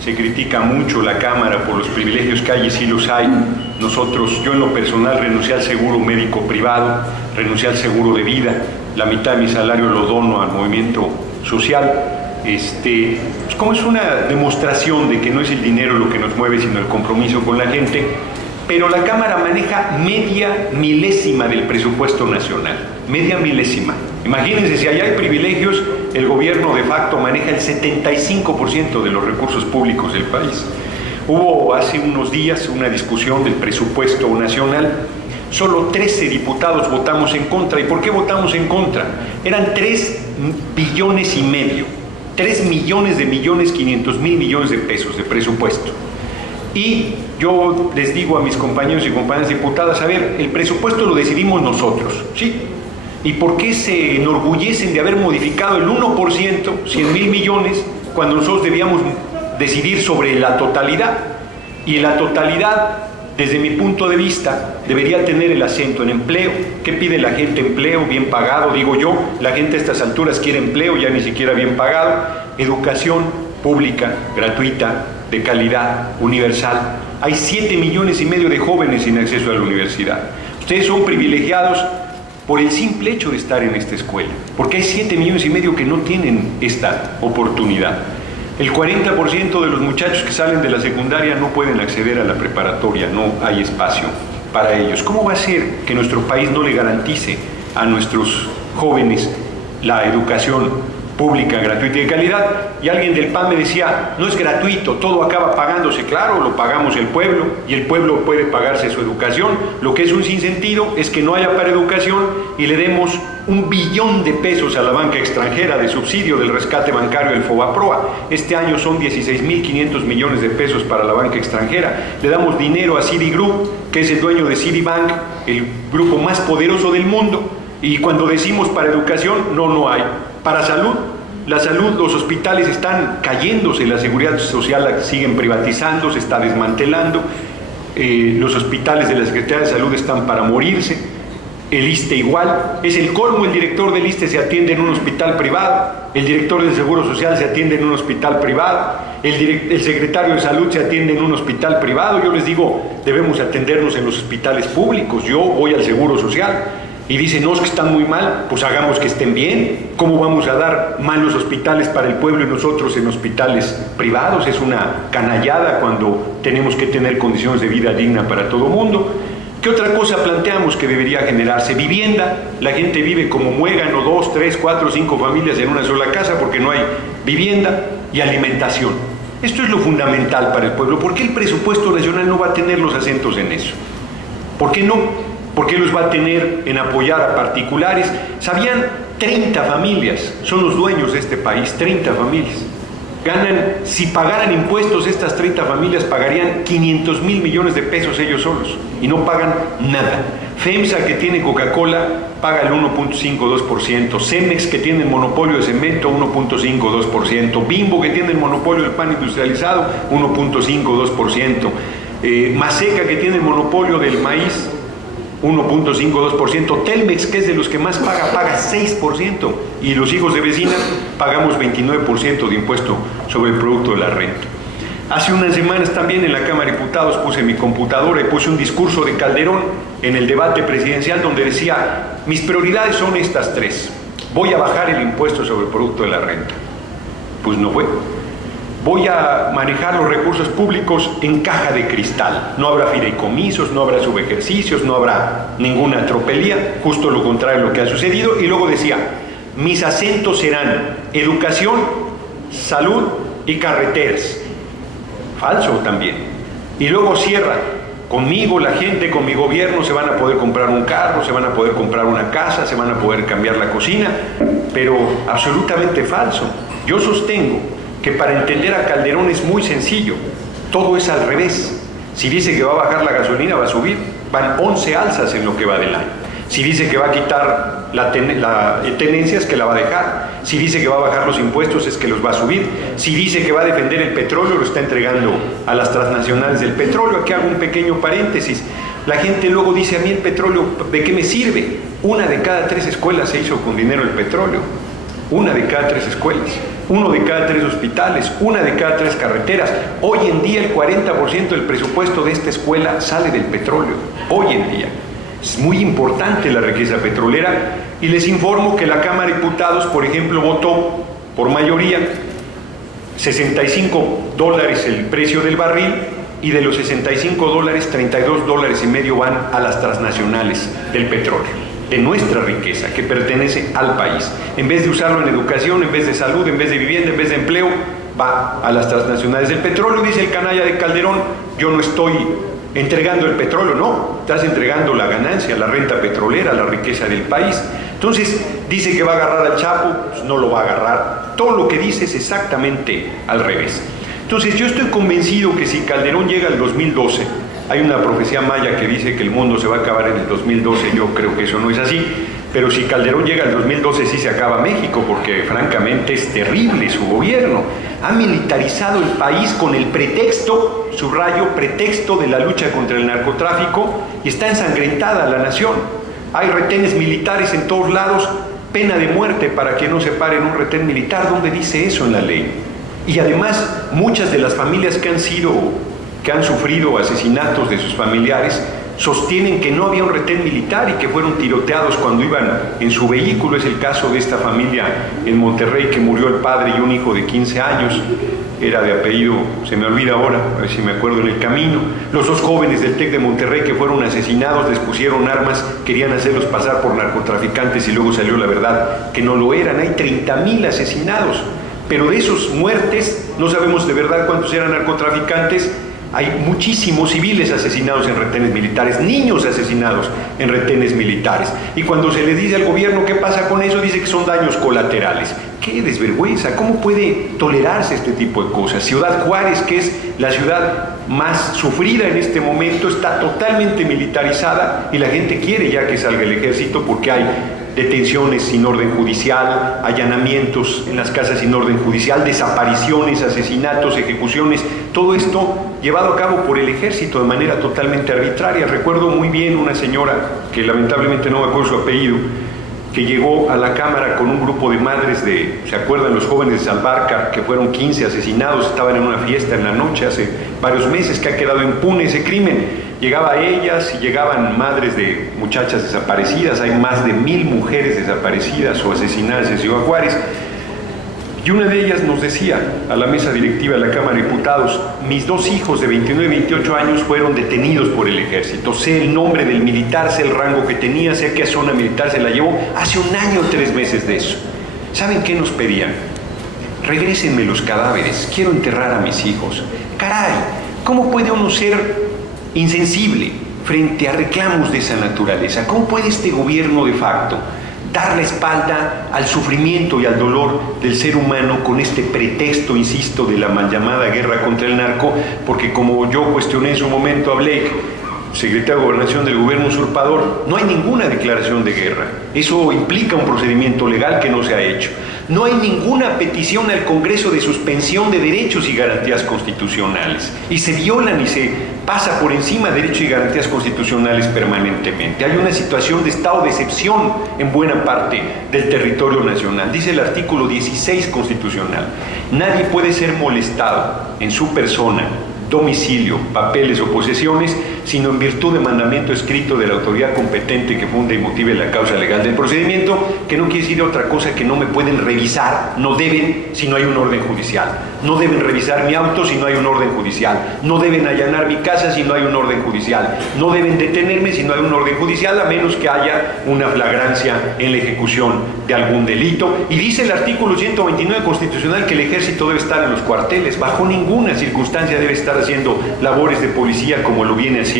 Se critica mucho la Cámara por los privilegios que hay y sí los hay. Yo en lo personal renuncié al seguro médico privado, renuncié al seguro de vida, la mitad de mi salario lo dono al movimiento social. Pues como es una demostración de que no es el dinero lo que nos mueve, sino el compromiso con la gente, pero la Cámara maneja media milésima del presupuesto nacional, media milésima. Imagínense, si allá hay privilegios, el gobierno de facto maneja el 75% de los recursos públicos del país. Hubo hace unos días una discusión del presupuesto nacional, solo 13 diputados votamos en contra. ¿Y por qué votamos en contra? Eran 3,5 billones, 3.500.000 millones de pesos de presupuesto. Y yo les digo a mis compañeros y compañeras diputadas, a ver, el presupuesto lo decidimos nosotros, ¿sí? ¿Y por qué se enorgullecen de haber modificado el 1%, 100.000 millones, cuando nosotros debíamos decidir sobre la totalidad? Y la totalidad, desde mi punto de vista, debería tener el acento en empleo. ¿Qué pide la gente? Empleo bien pagado, digo yo. La gente a estas alturas quiere empleo, ya ni siquiera bien pagado. Educación pública, gratuita, de calidad, universal. Hay 7,5 millones de jóvenes sin acceso a la universidad. Ustedes son privilegiados por el simple hecho de estar en esta escuela, porque hay 7,5 millones que no tienen esta oportunidad. El 40% de los muchachos que salen de la secundaria no pueden acceder a la preparatoria, no hay espacio para ellos. ¿Cómo va a ser que nuestro país no le garantice a nuestros jóvenes la educación pública, gratuita y de calidad? Y alguien del PAN me decía, no es gratuito, todo acaba pagándose. Claro, lo pagamos el pueblo y el pueblo puede pagarse su educación. Lo que es un sinsentido es que no haya para educación y le demos 1 billón de pesos a la banca extranjera de subsidio del rescate bancario del FOBAPROA. Este año son 16.500 millones de pesos para la banca extranjera. Le damos dinero a Citigroup, que es el dueño de Citibank, el grupo más poderoso del mundo. Y cuando decimos para educación, no hay. Para salud, la salud, los hospitales están cayéndose, la seguridad social la siguen privatizando, se está desmantelando, los hospitales de la Secretaría de Salud están para morirse, el ISSSTE igual, es el colmo, el director del ISSSTE se atiende en un hospital privado, el director del Seguro Social se atiende en un hospital privado, el secretario de Salud se atiende en un hospital privado. Yo les digo, debemos atendernos en los hospitales públicos. Yo voy al Seguro Social y dicen, no, es que están muy mal, pues hagamos que estén bien. ¿Cómo vamos a dar malos hospitales para el pueblo y nosotros en hospitales privados? Es una canallada cuando tenemos que tener condiciones de vida digna para todo mundo. ¿Qué otra cosa planteamos que debería generarse? Vivienda. La gente vive como muégano, 2, 3, 4, 5 familias en una sola casa porque no hay vivienda. Y alimentación. Esto es lo fundamental para el pueblo. ¿Por qué el presupuesto nacional no va a tener los acentos en eso? ¿Por qué no? ¿Por qué los va a tener en apoyar a particulares? ¿Sabían? 30 familias son los dueños de este país, 30 familias. Ganan, si pagaran impuestos, estas 30 familias pagarían 500.000 millones de pesos ellos solos y no pagan nada. FEMSA, que tiene Coca-Cola, paga el 1.52%, Cemex, que tiene el monopolio de cemento, 1.52%, Bimbo, que tiene el monopolio del pan industrializado, 1.52%, Maseca, que tiene el monopolio del maíz, 1.52%, Telmex, que es de los que más paga 6%, y los hijos de vecinas pagamos 29% de impuesto sobre el producto de la renta. Hace unas semanas también en la Cámara de Diputados puse mi computadora y puse un discurso de Calderón en el debate presidencial donde decía, mis prioridades son estas 3, voy a bajar el impuesto sobre el producto de la renta. Pues no fue. Voy a manejar los recursos públicos en caja de cristal. No habrá fideicomisos, no habrá subejercicios, no habrá ninguna tropelía, justo lo contrario de lo que ha sucedido. Y luego decía, mis acentos serán educación, salud y carreteras. Falso también. Y luego cierra, conmigo la gente, con mi gobierno se van a poder comprar un carro, se van a poder comprar una casa, se van a poder cambiar la cocina, pero absolutamente falso. Yo sostengo que para entender a Calderón es muy sencillo, todo es al revés. Si dice que va a bajar la gasolina, va a subir, van 11 alzas en lo que va del año. Si dice que va a quitar la tenencia, es que la va a dejar. Si dice que va a bajar los impuestos, es que los va a subir. Si dice que va a defender el petróleo, lo está entregando a las transnacionales del petróleo. Aquí hago un pequeño paréntesis. La gente luego dice, a mí el petróleo, ¿de qué me sirve? 1 de cada 3 escuelas se hizo con dinero del petróleo. una de cada 3 escuelas, 1 de cada 3 hospitales, 1 de cada 3 carreteras. Hoy en día el 40% del presupuesto de esta escuela sale del petróleo. Hoy en día. Es muy importante la riqueza petrolera y les informo que la Cámara de Diputados, por ejemplo, votó por mayoría $65 el precio del barril, y de los $65, $32.50 van a las transnacionales del petróleo, de nuestra riqueza que pertenece al país. En vez de usarlo en educación, en vez de salud, en vez de vivienda, en vez de empleo, va a las transnacionales del petróleo. Dice el canalla de Calderón: yo no estoy entregando el petróleo. No, estás entregando la ganancia, la renta petrolera, la riqueza del país. Entonces dice que va a agarrar al Chapo, pues no lo va a agarrar. Todo lo que dice es exactamente al revés. Entonces yo estoy convencido que si Calderón llega al 2012, hay una profecía maya que dice que el mundo se va a acabar en el 2012, yo creo que eso no es así, pero si Calderón llega al 2012 sí se acaba México, porque francamente es terrible su gobierno. Ha militarizado el país con el pretexto, subrayo, pretexto de la lucha contra el narcotráfico, y está ensangrentada la nación. Hay retenes militares en todos lados, pena de muerte para que no se pare en un retén militar. ¿Dónde dice eso en la ley? Y además muchas de las familias que han sufrido asesinatos de sus familiares sostienen que no había un retén militar y que fueron tiroteados cuando iban en su vehículo. Es el caso de esta familia en Monterrey que murió el padre y un hijo de 15 años, era de apellido, se me olvida ahora, a ver si me acuerdo en el camino. Los 2 jóvenes del TEC de Monterrey que fueron asesinados, les pusieron armas, querían hacerlos pasar por narcotraficantes y luego salió la verdad que no lo eran. Hay 30,000 asesinados. Pero de esos muertes, no sabemos de verdad cuántos eran narcotraficantes. Hay muchísimos civiles asesinados en retenes militares, niños asesinados en retenes militares. Y cuando se le dice al gobierno qué pasa con eso, dice que son daños colaterales. ¡Qué desvergüenza! ¿Cómo puede tolerarse este tipo de cosas? Ciudad Juárez, que es la ciudad más sufrida en este momento, está totalmente militarizada y la gente quiere ya que salga el ejército porque hay detenciones sin orden judicial, allanamientos en las casas sin orden judicial, desapariciones, asesinatos, ejecuciones, todo esto llevado a cabo por el ejército de manera totalmente arbitraria. Recuerdo muy bien una señora, que lamentablemente no me acuerdo su apellido, que llegó a la Cámara con un grupo de madres de, ¿se acuerdan los jóvenes de Salvarca, que fueron 15 asesinados, estaban en una fiesta en la noche hace varios meses, que ha quedado impune ese crimen? Llegaba a ellas y llegaban madres de muchachas desaparecidas, hay más de 1,000 mujeres desaparecidas o asesinadas en Ciudad Juárez, y una de ellas nos decía a la mesa directiva de la Cámara de Diputados: mis 2 hijos de 29 y 28 años fueron detenidos por el ejército, sé el nombre del militar, sé el rango que tenía, sé qué zona militar se la llevó, hace 1 año o 3 meses de eso. ¿Saben qué nos pedían? Regrésenme los cadáveres, quiero enterrar a mis hijos. Caray, ¿cómo puede uno ser insensible frente a reclamos de esa naturaleza? ¿Cómo puede este gobierno de facto dar la espalda al sufrimiento y al dolor del ser humano con este pretexto, insisto, de la mal llamada guerra contra el narco? Porque como yo cuestioné en su momento a Blake, secretario de Gobernación del gobierno usurpador, no hay ninguna declaración de guerra. Eso implica un procedimiento legal que no se ha hecho. No hay ninguna petición al Congreso de suspensión de derechos y garantías constitucionales. Y se violan y se pasa por encima de derechos y garantías constitucionales permanentemente. Hay una situación de estado de excepción en buena parte del territorio nacional. Dice el artículo 16 constitucional: nadie puede ser molestado en su persona, domicilio, papeles o posesiones, sino en virtud de mandamiento escrito de la autoridad competente que funde y motive la causa legal del procedimiento, que no quiere decir otra cosa que no me pueden revisar, no deben si no hay un orden judicial, no deben revisar mi auto si no hay un orden judicial, no deben allanar mi casa si no hay un orden judicial, no deben detenerme si no hay un orden judicial, a menos que haya una flagrancia en la ejecución de algún delito. Y dice el artículo 129 constitucional que el ejército debe estar en los cuarteles, bajo ninguna circunstancia debe estar haciendo labores de policía como lo viene haciendo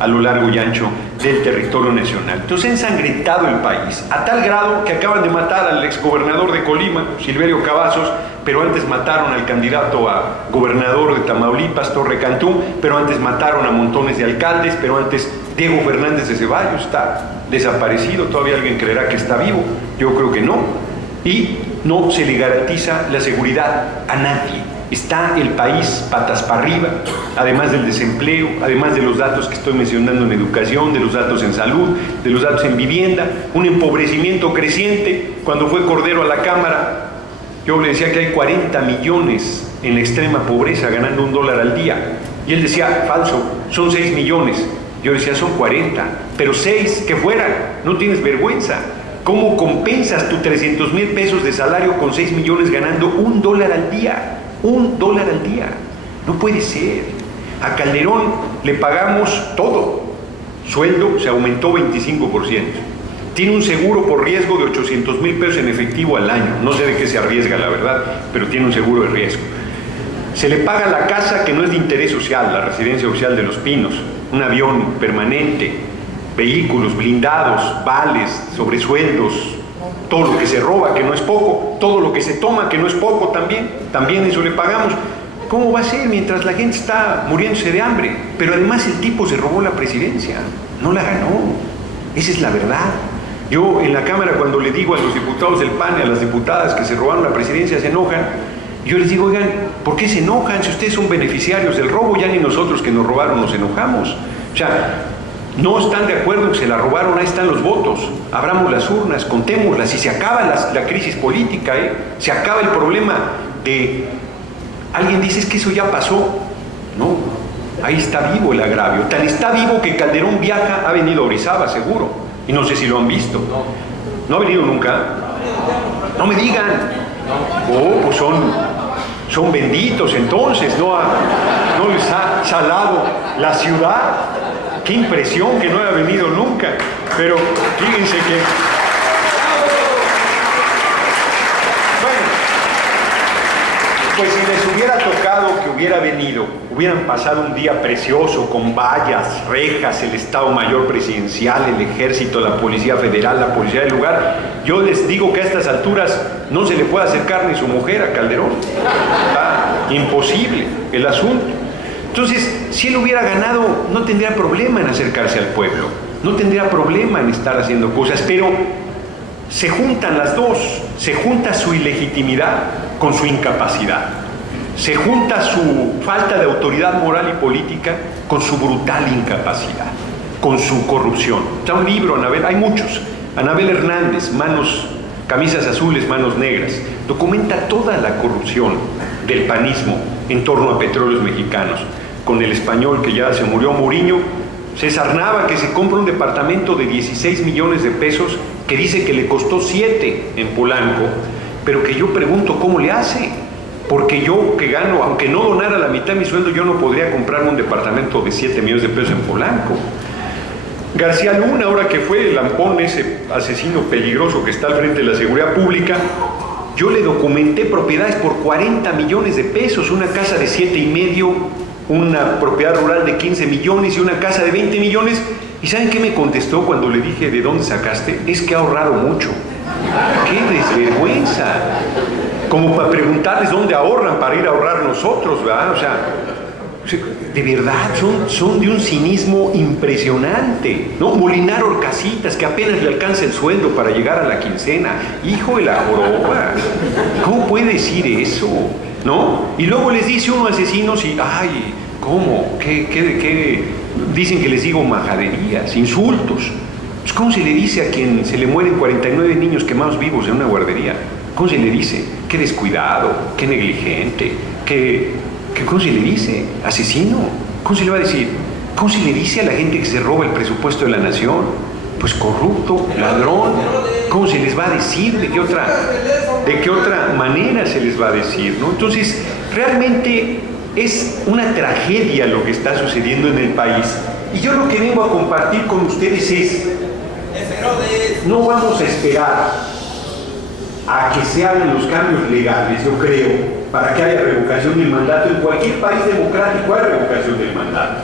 a lo largo y ancho del territorio nacional. Entonces ha ensangrentado el país, a tal grado que acaban de matar al exgobernador de Colima, Silverio Cavazos, pero antes mataron al candidato a gobernador de Tamaulipas, Torre Cantú, pero antes mataron a montones de alcaldes, pero antes Diego Fernández de Ceballos está desaparecido. ¿Todavía alguien creerá que está vivo? Yo creo que no. Y no se le garantiza la seguridad a nadie. Está el país patas para arriba, además del desempleo, además de los datos que estoy mencionando en educación, de los datos en salud, de los datos en vivienda, un empobrecimiento creciente. Cuando fue Cordero a la Cámara, yo le decía que hay 40 millones en la extrema pobreza ganando $1 al día. Y él decía, falso, son 6 millones. Yo decía, son 40, pero 6, que fueran, no tienes vergüenza. ¿Cómo compensas tus 300,000 pesos de salario con 6 millones ganando $1 al día? $1 al día. No puede ser. A Calderón le pagamos todo. Sueldo se aumentó 25%. Tiene un seguro por riesgo de 800,000 pesos en efectivo al año. No sé de qué se arriesga, la verdad, pero tiene un seguro de riesgo. Se le paga la casa que no es de interés social, la residencia oficial de Los Pinos, un avión permanente, vehículos blindados, vales, sobresueldos, todo lo que se roba, que no es poco, todo lo que se toma, que no es poco también eso le pagamos. ¿Cómo va a ser mientras la gente está muriéndose de hambre? Pero además el tipo se robó la presidencia, no la ganó. Esa es la verdad. Yo en la Cámara, cuando le digo a los diputados del PAN y a las diputadas que se robaron la presidencia, se enojan. Yo les digo, oigan, ¿por qué se enojan? Si ustedes son beneficiarios del robo, ya ni nosotros que nos robaron nos enojamos. O sea, no están de acuerdo en que se la robaron, ahí están los votos. Abramos las urnas, contémoslas y se acaba la crisis política, se acaba el problema de... Alguien dice, es que eso ya pasó. No, ahí está vivo el agravio. Tan está vivo que Calderón viaja, ha venido a Orizaba, seguro. Y no sé si lo han visto. ¿No ha venido nunca? No me digan. Oh, pues son benditos entonces, no les ha salado la ciudad. Qué impresión que no haya venido nunca. Pero fíjense que... Bueno, pues si les hubiera tocado que hubiera venido, hubieran pasado un día precioso con vallas, rejas, el Estado Mayor Presidencial, el Ejército, la Policía Federal, la Policía del lugar. Yo les digo que a estas alturas no se le puede acercar ni su mujer a Calderón. Está imposible el asunto. Entonces, si él hubiera ganado, no tendría problema en acercarse al pueblo, no tendría problema en estar haciendo cosas, pero se juntan las dos, se junta su ilegitimidad con su incapacidad, se junta su falta de autoridad moral y política con su brutal incapacidad, con su corrupción. Está un libro, Anabel, hay muchos, Anabel Hernández, camisas azules, manos negras, documenta toda la corrupción del panismo en torno a Petróleos Mexicanos, con el español que ya se murió, Muriño. César Nava, que se compra un departamento de 16 millones de pesos, que dice que le costó 7 en Polanco, pero que yo pregunto cómo le hace, porque yo que gano, aunque no donara la mitad de mi sueldo, yo no podría comprarme un departamento de 7 millones de pesos en Polanco. García Luna, ahora que fue el lampón, ese asesino peligroso que está al frente de la seguridad pública, yo le documenté propiedades por 40 millones de pesos, una casa de 7,5, una propiedad rural de 15 millones y una casa de 20 millones. ¿Y saben qué me contestó cuando le dije de dónde sacaste? Es que ha ahorrado mucho. ¡Qué desvergüenza! Como para preguntarles dónde ahorran para ir a ahorrar nosotros, ¿verdad? O sea, de verdad, son de un cinismo impresionante, ¿no? Molinar Horcasitas, que apenas le alcanza el sueldo para llegar a la quincena. ¡Hijo de la joroba! ¿Cómo puede decir eso? ¿No? Y luego les dice uno asesinos y, ¡ay! ¿Cómo? ¿Qué? Dicen que les digo majaderías, insultos. Pues, ¿cómo se le dice a quien se le mueren 49 niños quemados vivos en una guardería? ¿Cómo se le dice? ¡Qué descuidado! ¡Qué negligente! ¿Cómo se le dice? ¿Asesino? ¿Cómo se le va a decir? ¿Cómo se le dice a la gente que se roba el presupuesto de la nación? Pues corrupto, ladrón. ¿Cómo se les va a decir? ¿De qué otra manera se les va a decir, ¿no? Entonces, realmente es una tragedia lo que está sucediendo en el país. Y yo lo que vengo a compartir con ustedes es, no vamos a esperar a que se hagan los cambios legales, yo creo, para que haya revocación del mandato. En cualquier país democrático hay revocación del mandato.